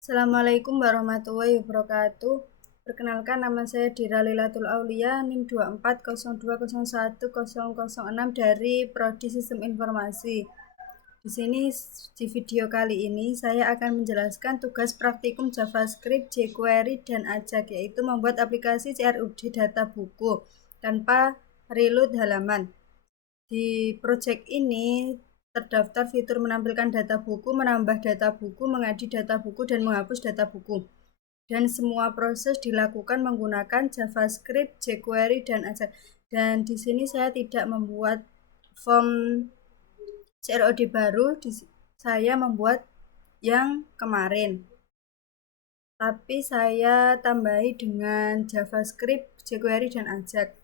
Assalamualaikum warahmatullahi wabarakatuh. Perkenalkan, nama saya Dira Lilatul Aulia, NIM 2402010006 dari Prodi Sistem Informasi. Di sini di video kali ini saya akan menjelaskan tugas praktikum JavaScript, jQuery, dan Ajax, yaitu membuat aplikasi CRUD data buku tanpa reload halaman. Di project ini terdaftar fitur menampilkan data buku, menambah data buku, mengedit data buku, dan menghapus data buku. Dan semua proses dilakukan menggunakan JavaScript, jQuery, dan Ajax. Dan di sini saya tidak membuat form CRUD baru, saya membuat yang kemarin. Tapi saya tambahi dengan JavaScript, jQuery, dan Ajax.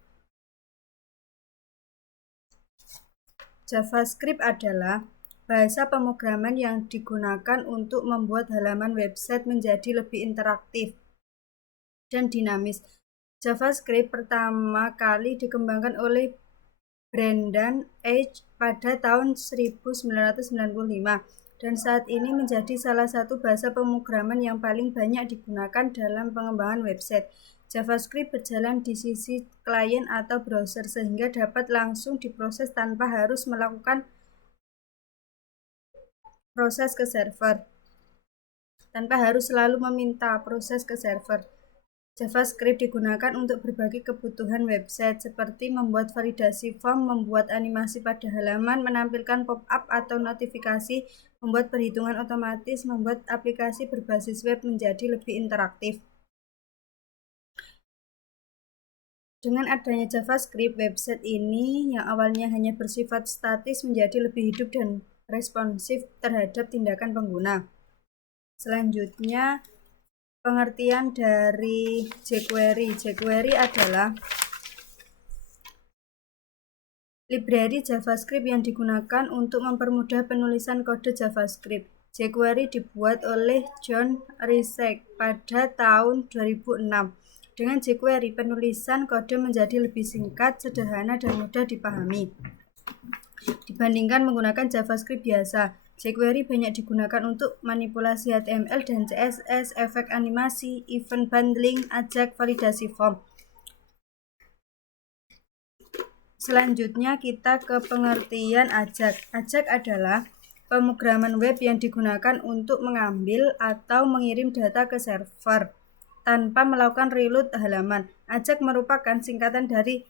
JavaScript adalah bahasa pemrograman yang digunakan untuk membuat halaman website menjadi lebih interaktif dan dinamis. JavaScript pertama kali dikembangkan oleh Brendan Eich pada tahun 1995 dan saat ini menjadi salah satu bahasa pemrograman yang paling banyak digunakan dalam pengembangan website. JavaScript berjalan di sisi klien atau browser sehingga dapat langsung diproses tanpa harus melakukan proses ke server, tanpa harus selalu meminta proses ke server. JavaScript digunakan untuk berbagai kebutuhan website seperti membuat validasi form, membuat animasi pada halaman, menampilkan pop-up atau notifikasi, membuat perhitungan otomatis, membuat aplikasi berbasis web menjadi lebih interaktif. Dengan adanya JavaScript, website ini yang awalnya hanya bersifat statis menjadi lebih hidup dan responsif terhadap tindakan pengguna. Selanjutnya, pengertian dari jQuery. jQuery adalah library JavaScript yang digunakan untuk mempermudah penulisan kode JavaScript. jQuery dibuat oleh John Risek pada tahun 2006. Dengan jQuery, penulisan kode menjadi lebih singkat, sederhana, dan mudah dipahami dibandingkan menggunakan JavaScript biasa. jQuery banyak digunakan untuk manipulasi HTML dan CSS, efek animasi, event bundling, Ajax, validasi form. Selanjutnya kita ke pengertian Ajax. Ajax adalah pemrograman web yang digunakan untuk mengambil atau mengirim data ke server tanpa melakukan reload halaman. Ajax merupakan singkatan dari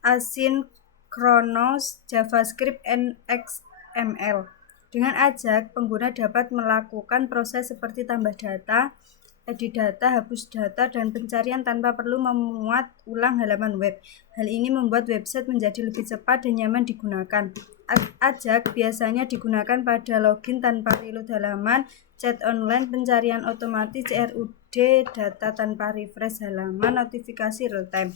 Asynchronous JavaScript and XML. Dengan Ajax, pengguna dapat melakukan proses seperti tambah data, edit data, hapus data, dan pencarian tanpa perlu memuat ulang halaman web. Hal ini membuat website menjadi lebih cepat dan nyaman digunakan. Ajax biasanya digunakan pada login tanpa reload halaman, chat online, pencarian otomatis, CRUD, data tanpa refresh halaman, notifikasi real time.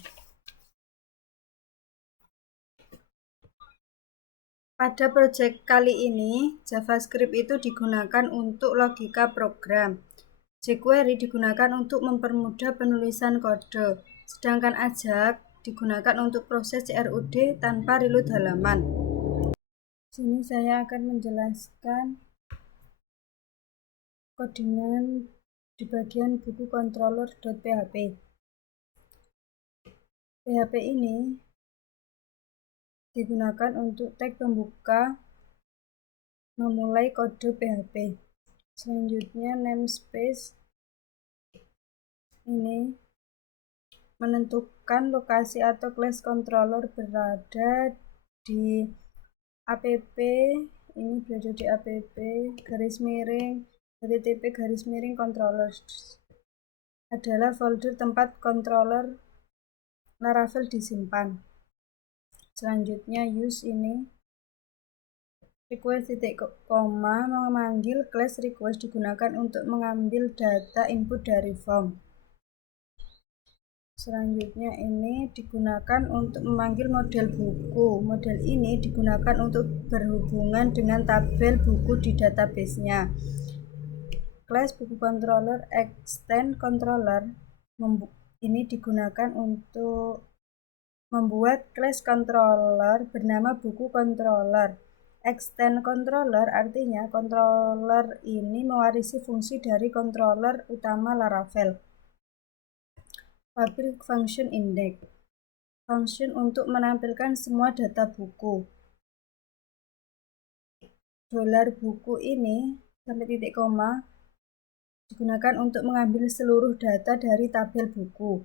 Pada proyek kali ini, JavaScript itu digunakan untuk logika program. jQuery digunakan untuk mempermudah penulisan kode, sedangkan Ajax digunakan untuk proses CRUD tanpa reload halaman. Sini saya akan menjelaskan codingan di bagian buku controller.php. PHP ini digunakan untuk tag pembuka memulai kode PHP. Selanjutnya namespace ini menentukan lokasi atau class controller berada di app, ini berada di app garis miring http garis miring controllers adalah folder tempat controller Laravel disimpan. Selanjutnya use ini request titik koma memanggil class request digunakan untuk mengambil data input dari form. Selanjutnya ini digunakan untuk memanggil model buku. Model ini digunakan untuk berhubungan dengan tabel buku di database-nya. Class buku controller extend controller ini digunakan untuk membuat class controller bernama buku controller. Extend controller artinya controller ini mewarisi fungsi dari controller utama Laravel. Public function index, function untuk menampilkan semua data buku. $buku ini sampai titik koma digunakan untuk mengambil seluruh data dari tabel buku.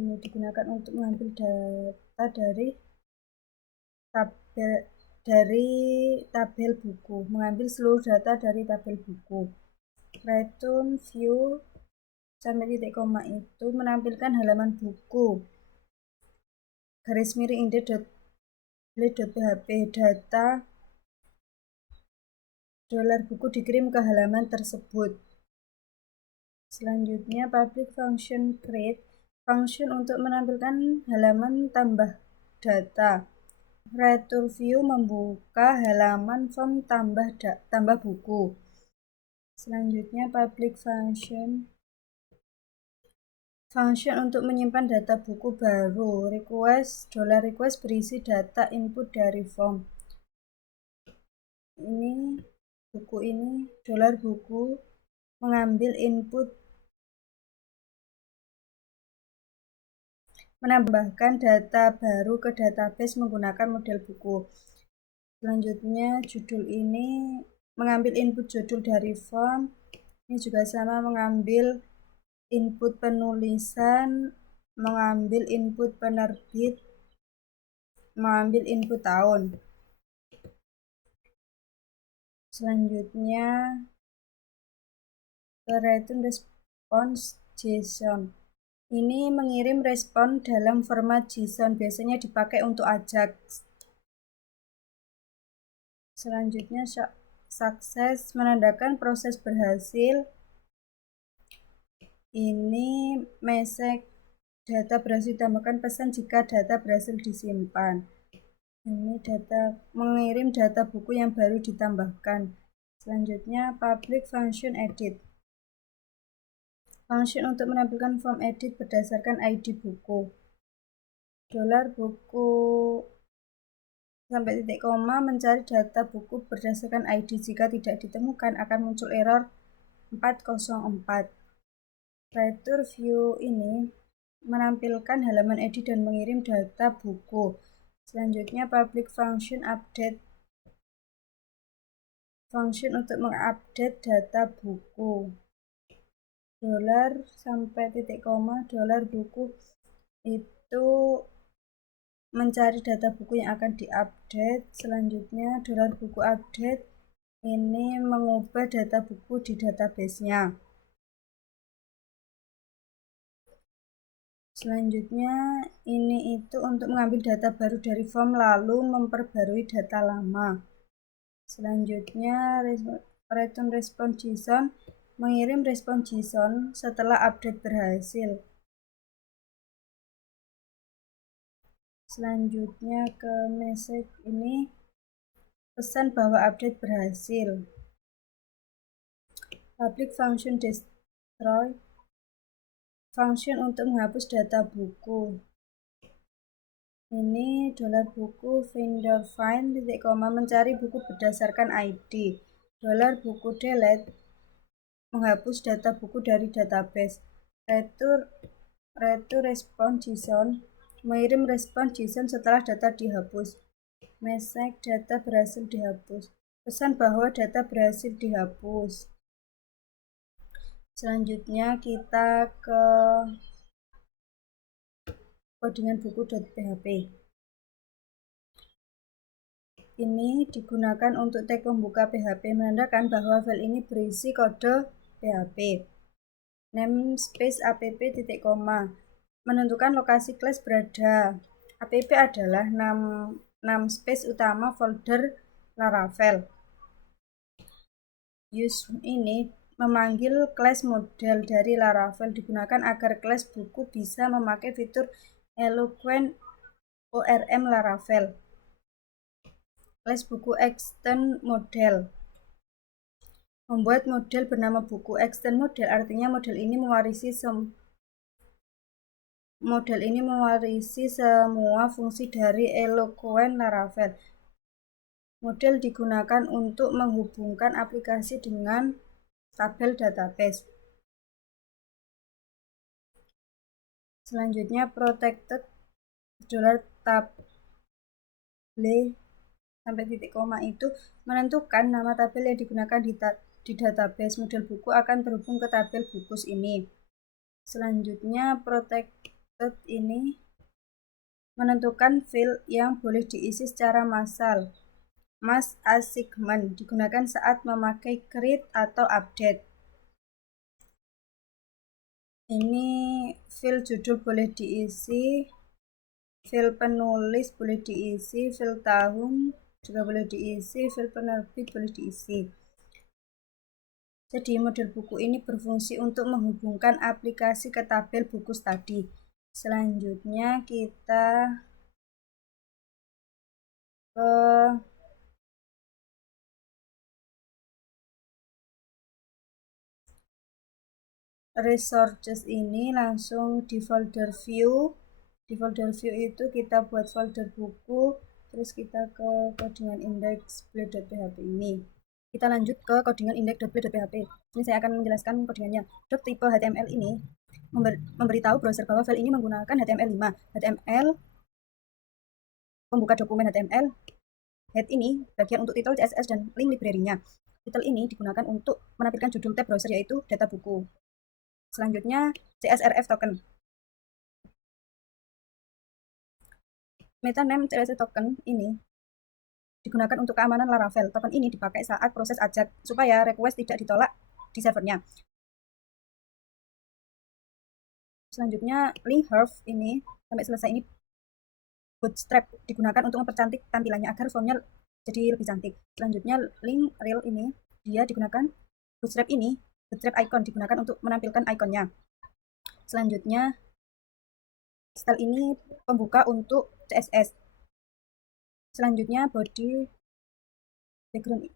Ini digunakan untuk mengambil data dari tabel buku, mengambil seluruh data dari tabel buku. Return view sampai titik koma itu menampilkan halaman buku. Garis miring index.php data $buku dikirim ke halaman tersebut. Selanjutnya public function create, function untuk menampilkan halaman tambah data. Return view membuka halaman form tambah buku. Selanjutnya public function untuk menyimpan data buku baru. Request berisi data input dari form. Ini buku ini $buku mengambil input, menambahkan data baru ke database menggunakan model buku. Selanjutnya judul ini mengambil input judul dari form. Ini juga sama, mengambil input penulisan, mengambil input penerbit, mengambil input tahun. Selanjutnya return response JSON. Ini mengirim respon dalam format JSON, biasanya dipakai untuk Ajax. Selanjutnya sukses menandakan proses berhasil. Ini message data berhasil ditambahkan pesan jika data berhasil disimpan. Ini mengirim data buku yang baru ditambahkan. Selanjutnya public function edit, function untuk menampilkan form edit berdasarkan ID buku. $buku sampai titik koma mencari data buku berdasarkan ID. Jika tidak ditemukan akan muncul error 404. Return view ini menampilkan halaman edit dan mengirim data buku. Selanjutnya public function update, function untuk mengupdate data buku. Sampai titik koma $buku itu mencari data buku yang akan diupdate. Selanjutnya $buku update ini mengubah data buku di database-nya. Selanjutnya ini itu untuk mengambil data baru dari form lalu memperbarui data lama. Selanjutnya return response JSON, mengirim respon JSON setelah update berhasil. Selanjutnya ke message ini pesan bahwa update berhasil. Public function destroy, function untuk menghapus data buku. Ini $buku vendor find titik koma mencari buku berdasarkan ID. $buku delete menghapus data buku dari database. Return response JSON, mengirim respon JSON setelah data dihapus. Message data berhasil dihapus, pesan bahwa data berhasil dihapus. Selanjutnya kita ke codingan buku.php. Ini digunakan untuk tag pembuka PHP, menandakan bahwa file ini berisi kode PHP. Namespace app titik koma menentukan lokasi kelas berada. App adalah namespace utama folder Laravel. Use ini memanggil kelas model dari Laravel, digunakan agar kelas buku bisa memakai fitur Eloquent ORM Laravel. Kelas buku extend model, membuat model bernama buku. Extend model artinya model ini mewarisi semua fungsi dari Eloquent Laravel. Model digunakan untuk menghubungkan aplikasi dengan tabel database. Selanjutnya protected $table sampai titik koma itu menentukan nama tabel yang digunakan di database. Model buku akan terhubung ke tabel bukus ini. Selanjutnya protected ini menentukan field yang boleh diisi secara massal. Mass assignment digunakan saat memakai create atau update. Ini field judul boleh diisi, field penulis boleh diisi, field tahun juga boleh diisi, field penerbit boleh diisi. Jadi model buku ini berfungsi untuk menghubungkan aplikasi ke tabel buku tadi. Selanjutnya kita ke resources ini, langsung di folder view. Di folder view itu kita buat folder buku, terus kita ke codingan index.php ini. Kita lanjut ke codingan index.php. Ini saya akan menjelaskan codingannya. Tipe HTML ini memberitahu browser bahwa file ini menggunakan HTML5. HTML pembuka dokumen HTML. Head ini bagian untuk title, CSS, dan link library-nya. Title ini digunakan untuk menampilkan judul tab browser yaitu data buku. Selanjutnya CSRF token. Meta name CSRF token ini digunakan untuk keamanan Laravel. Token ini dipakai saat proses ajak supaya request tidak ditolak di servernya. Selanjutnya link href ini sampai selesai ini bootstrap digunakan untuk mempercantik tampilannya agar formnya jadi lebih cantik. Selanjutnya link rel ini dia digunakan bootstrap icon digunakan untuk menampilkan ikonnya. Selanjutnya style ini pembuka untuk CSS. Selanjutnya body background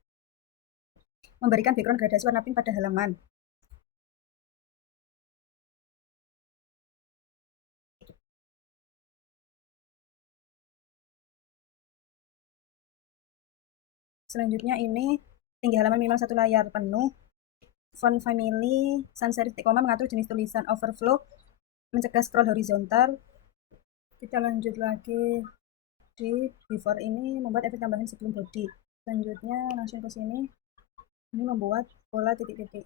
memberikan background gradasi warna pink pada halaman. Selanjutnya ini tinggi halaman minimal 1 layar penuh. Font family sans serif koma mengatur jenis tulisan. Overflow mencegah scroll horizontal. Kita lanjut lagi di before ini membuat efek tambahan sebelum body. Selanjutnya langsung ke sini. Ini membuat pola titik-titik.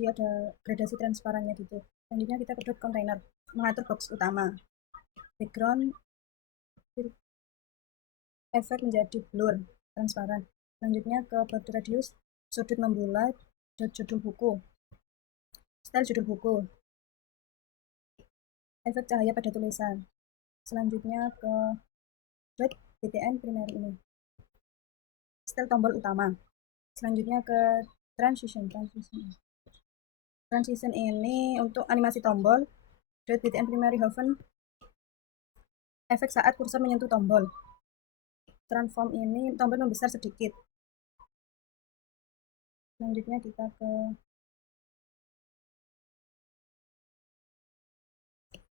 Dia ada gradasi transparannya gitu. Selanjutnya kita ke dot container mengatur box utama. Background efek menjadi blur transparan. Selanjutnya ke border radius sudut membulat, judul buku, style judul buku, efek cahaya pada tulisan. Selanjutnya ke btn primary ini, style tombol utama. Selanjutnya ke transition ini untuk animasi tombol. btn primary hoven efek saat kursor menyentuh tombol. Transform ini tombol membesar sedikit. Selanjutnya kita ke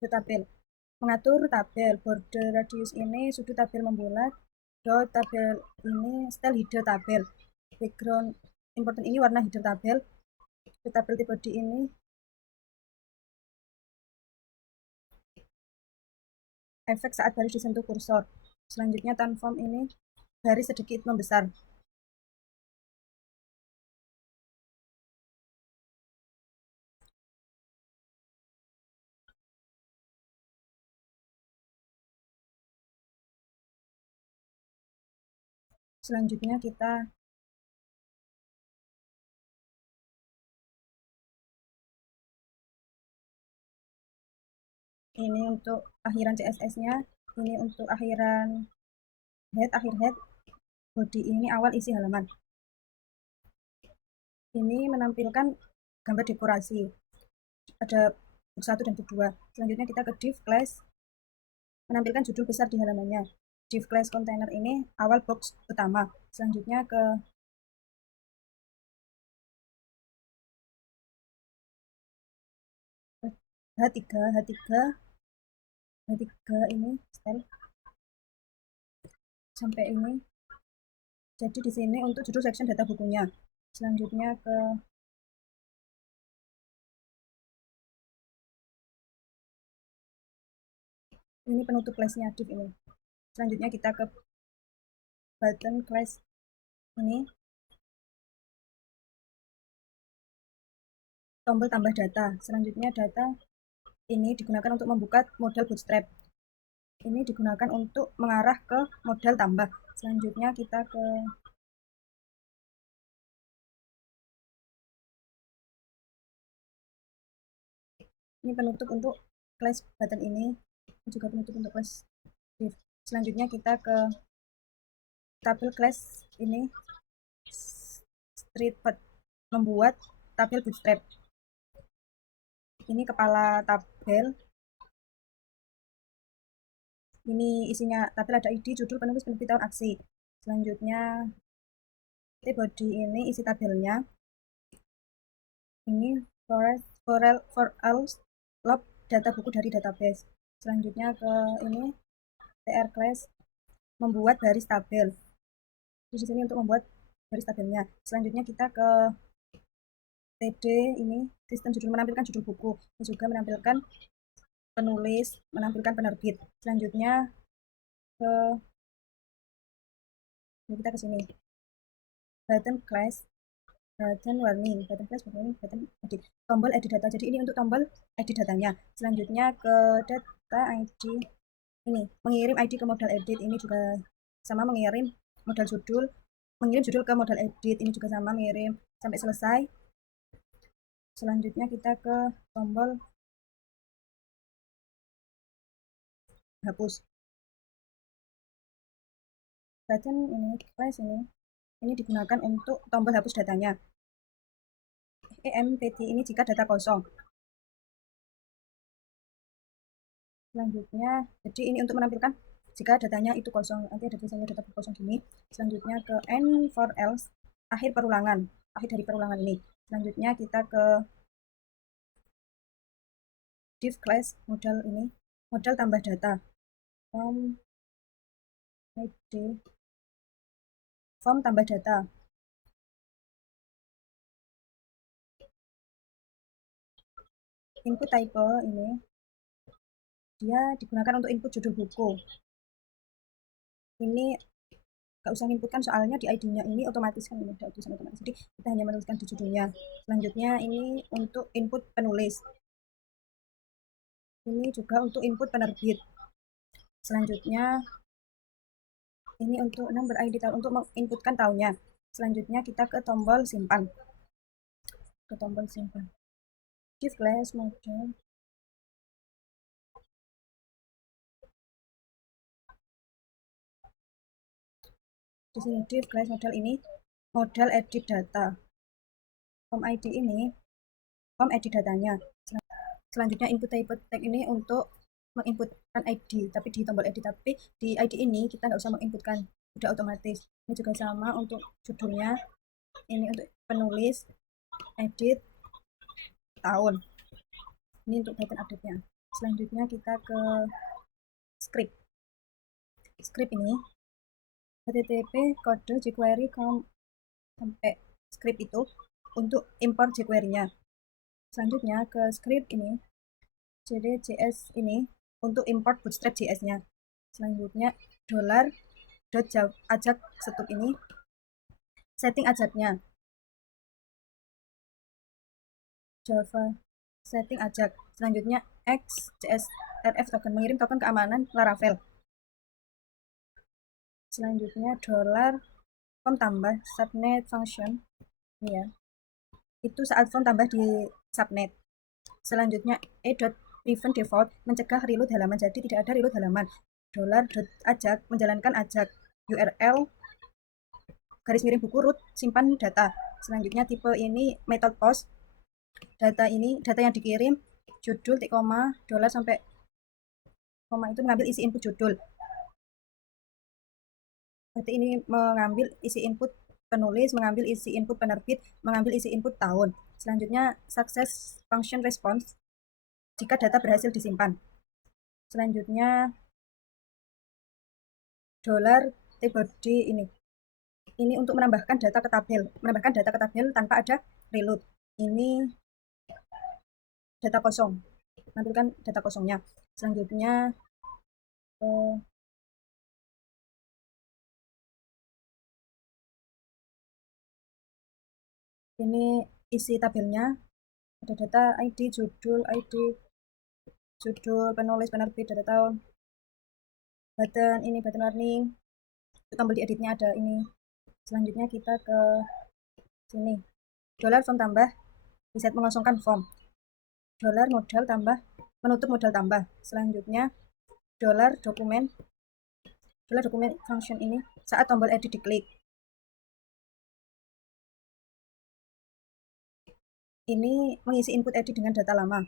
tabel. Mengatur tabel. Border radius ini sudut tabel membulat. Dot tabel ini style header tabel. Background important ini warna header tabel. Tabel tipe D ini efek saat baris disentuh kursor. Selanjutnya transform ini baris sedikit membesar. Selanjutnya kita ini untuk akhiran CSS-nya, ini untuk akhiran akhir head, body ini awal isi halaman. Ini menampilkan gambar dekorasi. Ada book 1 dan book 2. Selanjutnya kita ke div class, menampilkan judul besar di halamannya. Div class container ini awal box utama. Selanjutnya ke H3 ini style. sampai ini. Jadi di sini untuk judul section data bukunya. Selanjutnya ke ini penutup class-nya div ini. Selanjutnya kita ke button class ini, tombol tambah data. Selanjutnya data ini digunakan untuk membuka modal bootstrap. Ini digunakan untuk mengarah ke modal tambah. Selanjutnya kita ke ini penutup untuk class button ini juga penutup untuk class div. Selanjutnya kita ke tabel class ini street membuat tabel bootstrap. Ini kepala tabel, ini isinya tabel ada ID, judul, penulis, penerbit, tahun, aksi. Selanjutnya body ini isi tabelnya, ini for all log data buku dari database. Selanjutnya ke ini tr class membuat baris tabel. Di sini untuk membuat baris tabelnya. Selanjutnya kita ke td ini sistem judul, menampilkan judul buku, ini juga menampilkan penulis, menampilkan penerbit. Selanjutnya kita ke sini button class, button warning, button class, button edit, tombol edit data. Jadi ini untuk tombol edit datanya. Selanjutnya ke data ID ini mengirim ID ke modal edit, ini juga sama mengirim modal judul, mengirim judul ke modal edit, ini juga sama mengirim sampai selesai. Selanjutnya kita ke tombol hapus. Button ini class ini digunakan untuk tombol hapus datanya. empty ini jika data kosong. Selanjutnya, jadi ini untuk menampilkan jika datanya itu kosong, nanti ada tulisannya data kosong gini. Selanjutnya ke n for else, akhir perulangan, akhir dari perulangan ini. Selanjutnya kita ke div class modal ini, modal tambah data, form id, form tambah data. Input type ini dia digunakan untuk input judul buku. Ini nggak usah inputkan soalnya di ID-nya ini otomatis kan, ini udah tulisan otomatis, jadi kita hanya menuliskan di judulnya. Selanjutnya ini untuk input penulis, ini juga untuk input penerbit. Selanjutnya ini untuk number ID tahun, untuk menginputkan tahunnya. Selanjutnya kita ke tombol simpan, ke tombol simpan div class model. Di sini div class model ini modal edit data, form ID ini form edit datanya. Selanjutnya input type tag ini untuk menginputkan ID, tapi di tombol edit, tapi di ID ini kita nggak usah menginputkan, udah otomatis. Ini juga sama untuk judulnya, ini untuk penulis, edit, tahun. Ini untuk button update-nya. Selanjutnya kita ke script. Script ini http kode jQuery sampai script itu untuk import jQuery-nya. Selanjutnya ke script ini jd.js ini untuk import bootstrap js-nya. Selanjutnya $ajak setup ini setting ajaknya, Java setting ajak. Selanjutnya xjsrf token, mengirim token keamanan Laravel. Selanjutnya form tambah subnet function, ini ya, itu saat form tambah di subnet. Selanjutnya prevent default, mencegah reload halaman, jadi tidak ada reload halaman. $ajak menjalankan ajak, URL garis miring buku root simpan data. Selanjutnya tipe ini method post, data ini data yang dikirim judul koma $ sampai koma itu mengambil isi input judul. Berarti ini mengambil isi input penulis, mengambil isi input penerbit, mengambil isi input tahun. Selanjutnya success function response jika data berhasil disimpan. Selanjutnya body ini untuk menambahkan data ke tabel tanpa ada reload. Ini data kosong, tampilkan data kosongnya. Selanjutnya ini isi tabelnya, ada data ID, judul, penulis, penerbit, data tahun, button warning, tombol di editnya ada ini. Selanjutnya kita ke sini, dolar form tambah, reset mengosongkan form, dolar modal tambah, menutup modal tambah. Selanjutnya dolar dokumen function ini saat tombol edit diklik. Ini mengisi input edit dengan data lama.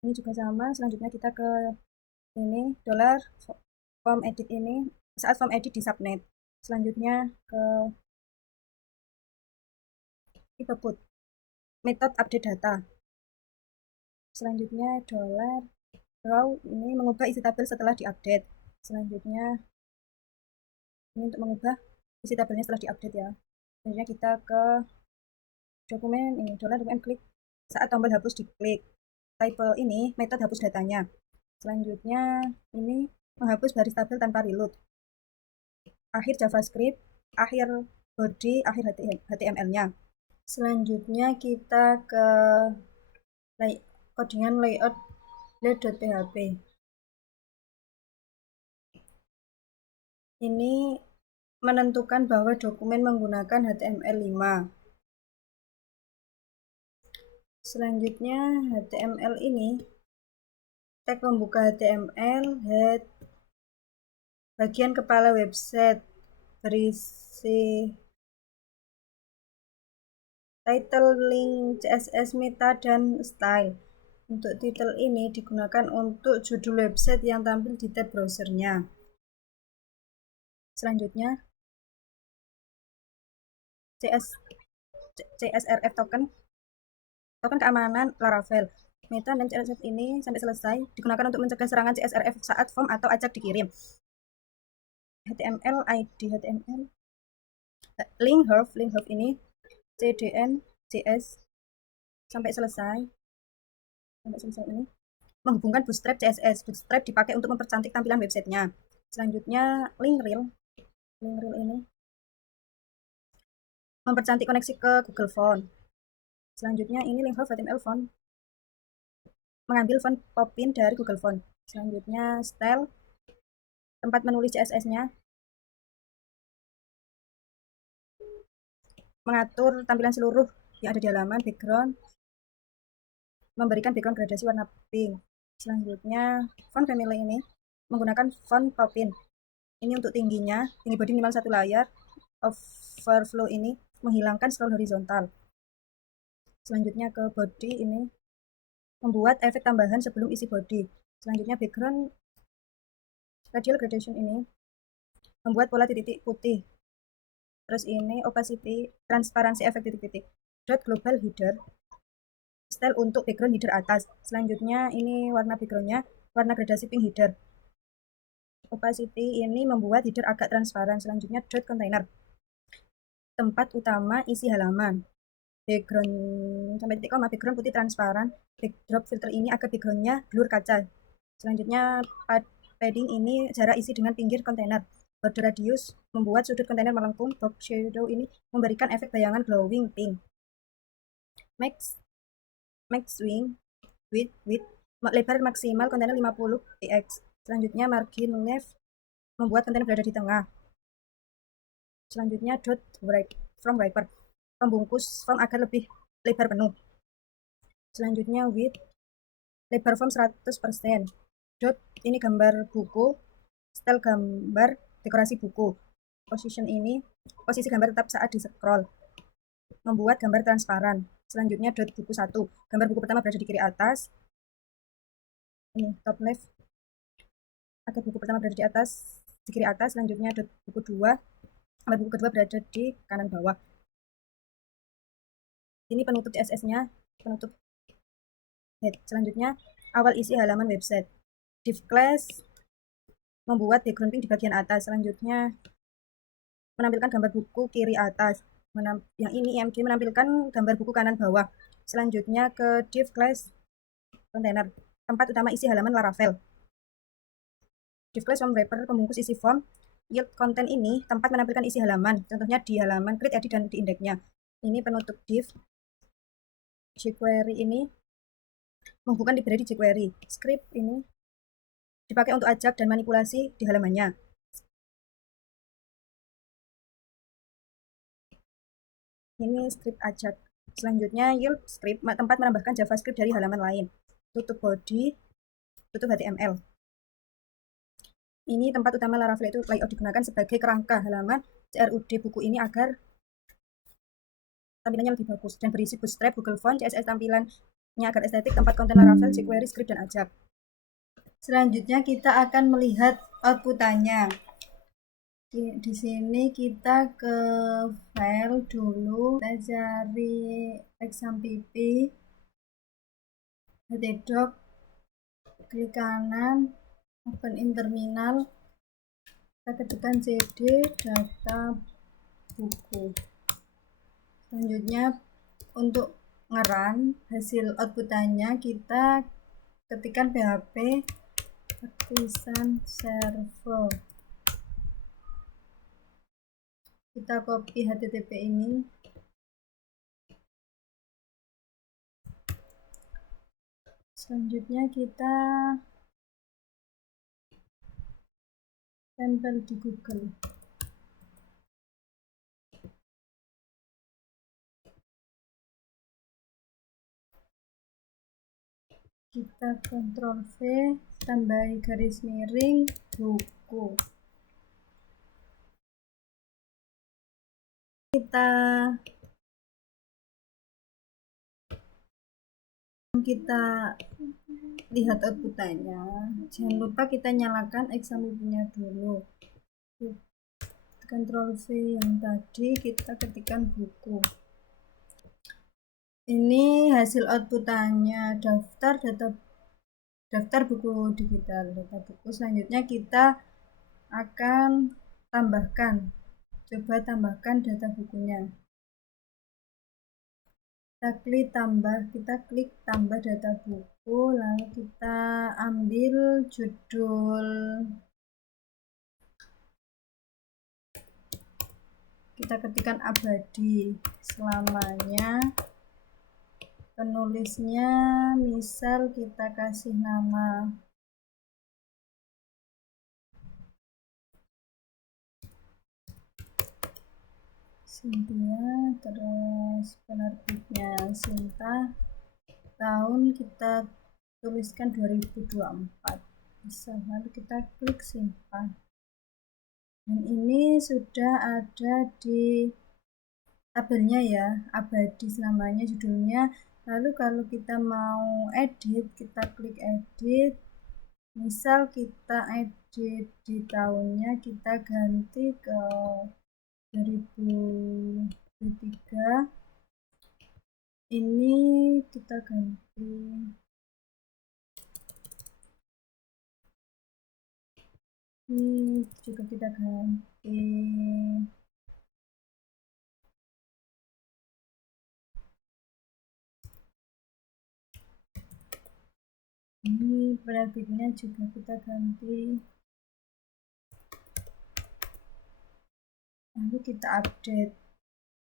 Ini juga sama. Selanjutnya kita ke ini, dolar form edit ini saat form edit di subnet. Selanjutnya ke input method update data. Selanjutnya dolar raw ini mengubah isi tabel setelah diupdate. Selanjutnya ini untuk mengubah isi tabelnya setelah diupdate ya. Selanjutnya kita ke dokumen ini, dolar dokumen klik saat tombol hapus diklik. Type ini metode hapus datanya. Selanjutnya ini menghapus baris tabel tanpa reload. Akhir JavaScript, akhir body, akhir HTML-nya. Selanjutnya kita ke codingan layout let.php. Ini menentukan bahwa dokumen menggunakan HTML5. Selanjutnya HTML ini tag pembuka HTML, head, bagian kepala website, berisi title, link, CSS, meta, dan style. Untuk title ini digunakan untuk judul website yang tampil di tab browsernya. Selanjutnya CSRF token keamanan Laravel. Meta dan CSRF ini sampai selesai digunakan untuk mencegah serangan CSRF saat form atau ajak dikirim. HTML ID HTML link herb ini CDN JS sampai selesai ini menghubungkan Bootstrap CSS. Bootstrap dipakai untuk mempercantik tampilan websitenya. Selanjutnya link reel ini mempercantik koneksi ke Google Font. Selanjutnya ini link herb HTML font mengambil font Popin dari Google Font. Selanjutnya style tempat menulis CSS-nya, mengatur tampilan seluruh yang ada di halaman, background, memberikan background gradasi warna pink. Selanjutnya font family ini menggunakan font Popin. Ini untuk tingginya, tinggi body minimal 1 layar. Overflow ini menghilangkan scroll horizontal. Selanjutnya ke body ini membuat efek tambahan sebelum isi body. Selanjutnya background radial gradation ini membuat pola titik-titik putih. Terus ini opacity, transparansi efek titik-titik. Dot global header, style untuk background header atas. Selanjutnya ini warna backgroundnya warna gradasi pink header. Opacity ini membuat header agak transparan. Selanjutnya dot container, tempat utama isi halaman. Background sampai titik koma, background putih transparan. Backdrop filter ini agar backgroundnya blur kaca. Selanjutnya padding ini jarak isi dengan pinggir kontainer. Border radius membuat sudut kontainer melengkung. Box shadow ini memberikan efek bayangan glowing pink. Max swing width lebar maksimal kontainer 50 px. Selanjutnya margin left membuat kontainer berada di tengah. Selanjutnya dot from wrapper pembungkus form agar lebih lebar penuh. Selanjutnya width lebar form 100%. Dot ini gambar buku, style gambar dekorasi buku. Position ini posisi gambar tetap saat di scroll, membuat gambar transparan. Selanjutnya dot buku 1, gambar buku pertama berada di kiri atas. Ini top left agar buku pertama berada di atas, di kiri atas. Selanjutnya dot buku 2, gambar buku kedua berada di kanan bawah. Ini penutup CSS-nya, penutup head. Selanjutnya awal isi halaman website. div class membuat background pink di bagian atas. Selanjutnya menampilkan gambar buku kiri atas. Yang ini img menampilkan gambar buku kanan bawah. Selanjutnya ke div class container, tempat utama isi halaman Laravel. Div class form wrapper pembungkus isi form. Yield content ini tempat menampilkan isi halaman, contohnya di halaman create, edit, dan di indeksnya. Ini penutup div. jQuery ini menghubungkan library jQuery. Script ini dipakai untuk ajak dan manipulasi di halamannya. Ini script ajak. Selanjutnya yield script, tempat menambahkan JavaScript dari halaman lain. Tutup body, tutup HTML. Ini tempat utama Laravel, itu layout digunakan sebagai kerangka halaman CRUD buku ini agar tampilannya lebih bagus dan berisi bootstrap, Google Font, CSS tampilannya agar estetik, tempat konten Laravel, jQuery, script, dan ajak. Selanjutnya kita akan melihat outputannya. Di sini kita ke file dulu, kita cari exampp, htdoc, klik kanan, open in terminal, kita ketikkan cd data buku. Selanjutnya untuk ngerun hasil outputannya kita ketikkan php artisan server, kita copy http ini, selanjutnya kita tempel di Google. Kita Ctrl V, tambahi garis miring buku. Kita lihat outputannya. Jangan lupa kita nyalakan example-nya dulu. Ctrl V yang tadi, kita ketikkan buku. Ini hasil outputannya, daftar buku digital, data buku. Selanjutnya kita akan coba tambahkan data bukunya. Kita klik tambah data buku, lalu kita ambil judul, kita ketikkan abadi selamanya. Penulisnya misal kita kasih nama Cynthia, terus penerbitnya Sinta, tahun kita tuliskan 2024, lalu kita klik simpan. Dan ini sudah ada di tabelnya ya, abadi namanya, judulnya. Lalu kalau kita mau edit, kita klik edit. Misal kita edit di tahunnya, kita ganti ke 2023. Ini kita ganti ini juga kita ganti ini, penerbitnya juga kita ganti, lalu kita update,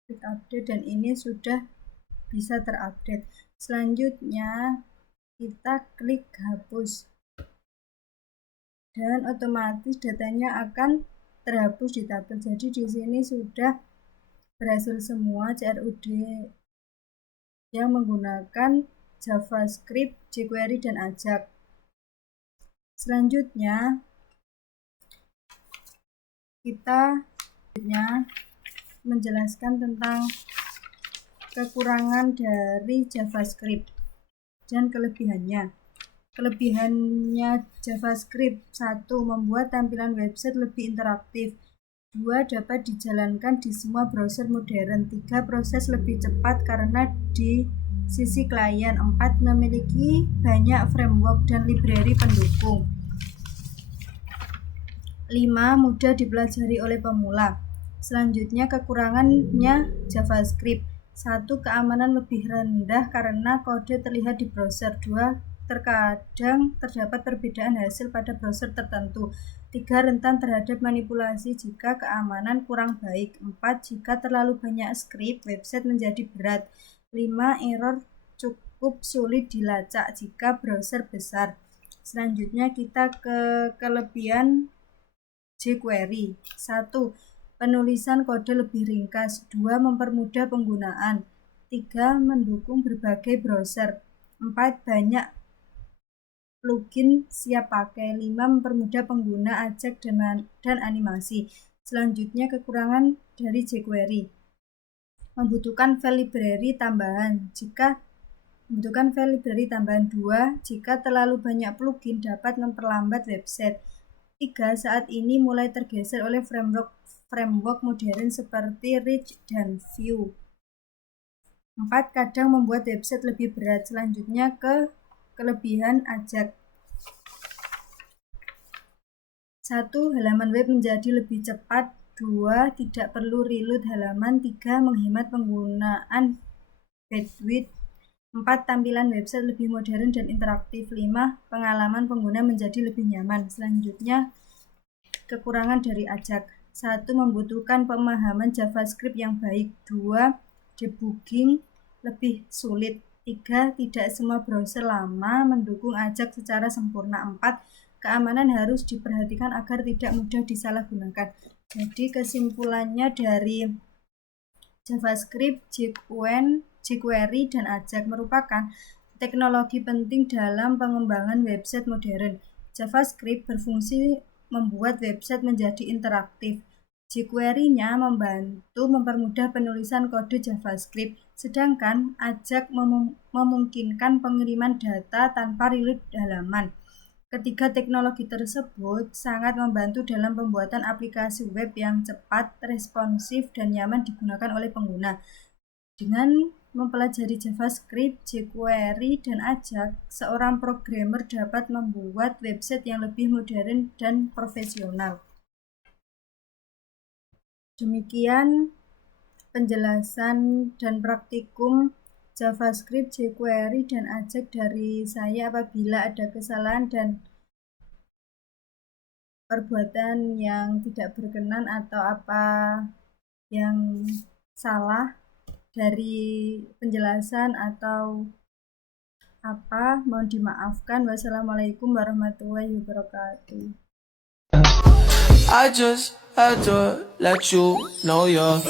klik update, dan ini sudah bisa terupdate. Selanjutnya kita klik hapus dan otomatis datanya akan terhapus di tabel. Jadi di sini sudah berhasil semua CRUD yang menggunakan JavaScript, jQuery, dan ajak. Selanjutnya kita menjelaskan tentang kekurangan dari JavaScript dan kelebihannya. Kelebihannya JavaScript: 1. Membuat tampilan website lebih interaktif. 2. Dapat dijalankan di semua browser modern. 3. Proses lebih cepat karena di sisi klien. 4. Memiliki banyak framework dan library pendukung. 5. Mudah dipelajari oleh pemula. Selanjutnya kekurangannya JavaScript. 1. Keamanan lebih rendah karena kode terlihat di browser. 2. Terkadang terdapat perbedaan hasil pada browser tertentu. 3. Rentan terhadap manipulasi jika keamanan kurang baik. 4. Jika terlalu banyak script, website menjadi berat. 5. Error cukup sulit dilacak jika browser besar. Selanjutnya kita ke kelebihan jQuery. 1. Penulisan kode lebih ringkas. 2. Mempermudah penggunaan. 3. Mendukung berbagai browser. 4. Banyak plugin siap pakai. 5. Mempermudah pengguna Ajax dan animasi. Selanjutnya kekurangan dari jQuery. Membutuhkan file library tambahan. 2. Jika terlalu banyak plugin dapat memperlambat website. 3. Saat ini mulai tergeser oleh framework modern seperti React dan Vue. 4. Kadang membuat website lebih berat. Selanjutnya ke kelebihan Ajax. 1. Halaman web menjadi lebih cepat. 2. Tidak perlu reload halaman. 3. Menghemat penggunaan bandwidth. 4. Tampilan website lebih modern dan interaktif. 5. Pengalaman pengguna menjadi lebih nyaman. Selanjutnya kekurangan dari Ajax. 1. Membutuhkan pemahaman JavaScript yang baik. 2. Debugging lebih sulit. 3. Tidak semua browser lama mendukung Ajax secara sempurna. 4. Keamanan harus diperhatikan agar tidak mudah disalahgunakan. Jadi kesimpulannya dari JavaScript, jQuery, dan Ajax merupakan teknologi penting dalam pengembangan website modern. JavaScript berfungsi membuat website menjadi interaktif. jQuery-nya membantu mempermudah penulisan kode JavaScript, sedangkan Ajax memungkinkan pengiriman data tanpa reload halaman. Ketiga teknologi tersebut sangat membantu dalam pembuatan aplikasi web yang cepat, responsif, dan nyaman digunakan oleh pengguna. Dengan mempelajari JavaScript, jQuery, dan Ajax, seorang programmer dapat membuat website yang lebih modern dan profesional. Demikian penjelasan dan praktikum JavaScript, jQuery, dan Ajax dari saya. Apabila ada kesalahan dan perbuatan yang tidak berkenan atau apa yang salah dari penjelasan atau apa, mohon dimaafkan. Wassalamualaikum warahmatullahi wabarakatuh. I just had to let you know you're